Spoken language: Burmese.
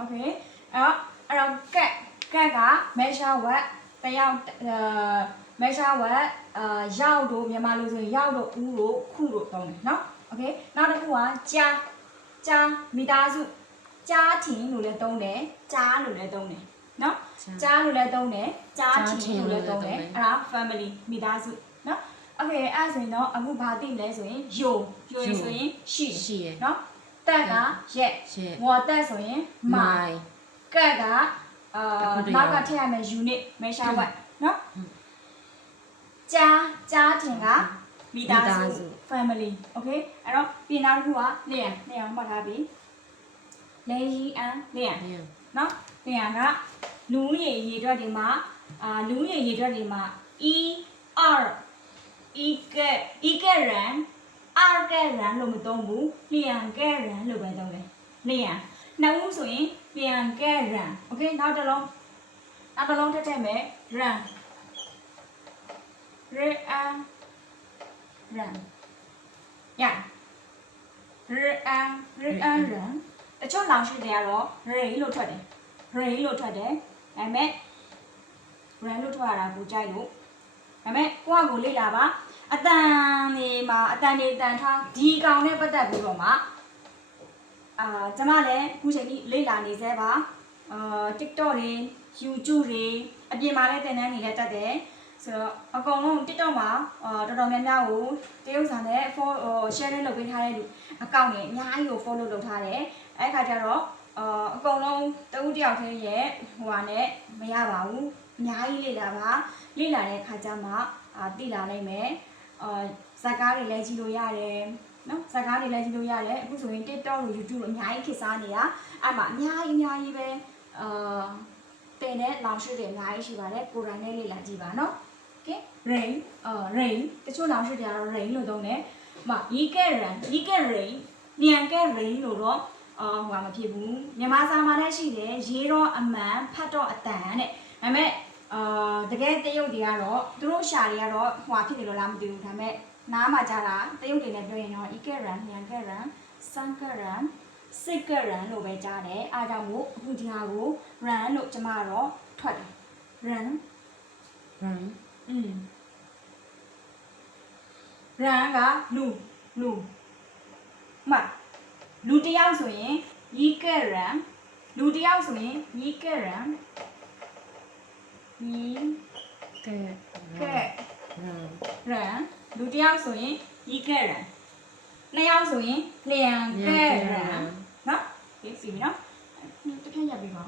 okay အဲ့တော့ကက်ကမဲရှာဝက်တယောက်မဲရှာဝက်ရောက်တို့မြန်မာလိုဆိုရင်ရောက်တို့ဦးတို့ခုတို့သုံးတယ်နော် okay နောက်တစ်ခုကကြားမိသားစုကြားထင်လို့လည်းသုံးတယ်ကြားလို့လည်းသုံးတယ်နော်ကြားလို့လည်းသုံးတယ်ကြားထင်လို့လည်းသုံးတယ်အဲ့ဒါ family မိသားစုနော် okay အဲ့ဆိုရင်တော့အခုဘာသိမလဲဆိုရင်ယိုရင်ဆိုရင်ရှိရနော်တက်ကရက်ဝါတက်ဆိုရင်မိုင်ကက်ကနောက်ကထည့်ရမယ် unit measure word နော်ကြားထင်ကမိသားစု family okay အဲ့တော့ပြင်နောက်တစ်ခုကလျံမှတ်ထားပြီလဲရီအန်လျံနော်လျံကလူဦးရေရေအတွက်တွေမှာလူဦးရေရေအတွက်တွေမှာ e ကရန် r ကရန်လို့မသုံးဘူးလျံကရန်လို့ပဲသုံးတယ်လျံနှစ်ဦးဆိုရင်လျံကရန် okay နောက်တစ်လုံးထည့်မယ် run ရrun တချို့လောင်ရှိတွေကတော့ ray လို့ထွက်တယ်ဒါပေမဲ့ run လို့ထွက်ရတာကိုကြိုက်လို့ဒါပေမဲ့ကိုယ့်အကိုလေ့လာပါအတန်တွေတန်ထားဒီကောင်နဲ့ပတ်သက်ပြီးတော့မှကျမလည်းအခုချိန်ကြီးလေ့လာနေသေးပါTikTok တွေ YouTube တွေအပြင်မှာလည်းသင်တန်းတွေလည်းတက်တယ်ဆိုတော့အကုန်လုံး TikTok မှာတော်တော်များများကိုတရုတ်စာနဲ့ share လုပ်ပေးထားတဲ့လူအကောင့်တွေအများကြီးကို follow လုပ်ထားတယ်အဲ့ခါကျတော့အကုန်လုံးတဦးတယောက်တည်းရဲ့ဟိုဟာနဲ့မရပါဘူးအများကြီးလေ့လာပါလေ့လာတဲ့ခါကျမှသိလာနိုင်မယ်ဇာတ်ကားတွေလည်းကြည့်လို့ရတယ်နော်ဇာတ်ကားတွေလည်းကြည့်လို့ရတယ်အခုဆိုရင် TikTok တို့ YouTube တို့အများကြီးခေတ်စားနေတာအဲ့မှာအများကြီးပဲတင်တဲ့လောင်ရှိတွေအများကြီးရှိပါတယ်ကိုယ်တိုင်နဲ့လေ့လာကြည့်ပါနော် okay rain တချို့လောင်ရှိတွေကတော့ rain လို့သုံးတယ်he can rain လျံက rain လို့တော့ဟိုမဖြစ်ဘူးမြန်မာစာမှာလည်းရှိတယ်ရေးတော့အမှန်ဖတ်တော့အတန်တဲ့ဒါပေမဲ့တကယ်တရုတ်တွေကတော့သူတို့ရှာတွေကတော့ဟိုဖြစ်တယ်လို့လားမသိဘူးဒါပေမဲ့နားမှာကြတာတရုတ်တွေနဲ့ပြောရင်တော့ ikaran လျံက ran sankaran sikaran လို့ပဲကြားတယ်အားကြောင့်မို့အခုဒီဟာကို run လို့ကျမတော့ထွက်တယ် run run ကလူလူတယောက်ဆိုရင် ikaran လူတယောက်ဆိုရင် ikaran run လူတယောက်ဆိုရင် ikaran နှစ်ယောက်ဆိုရင်လျံက run နော်ဒီစီနော်တစ်ခါရပြီပါ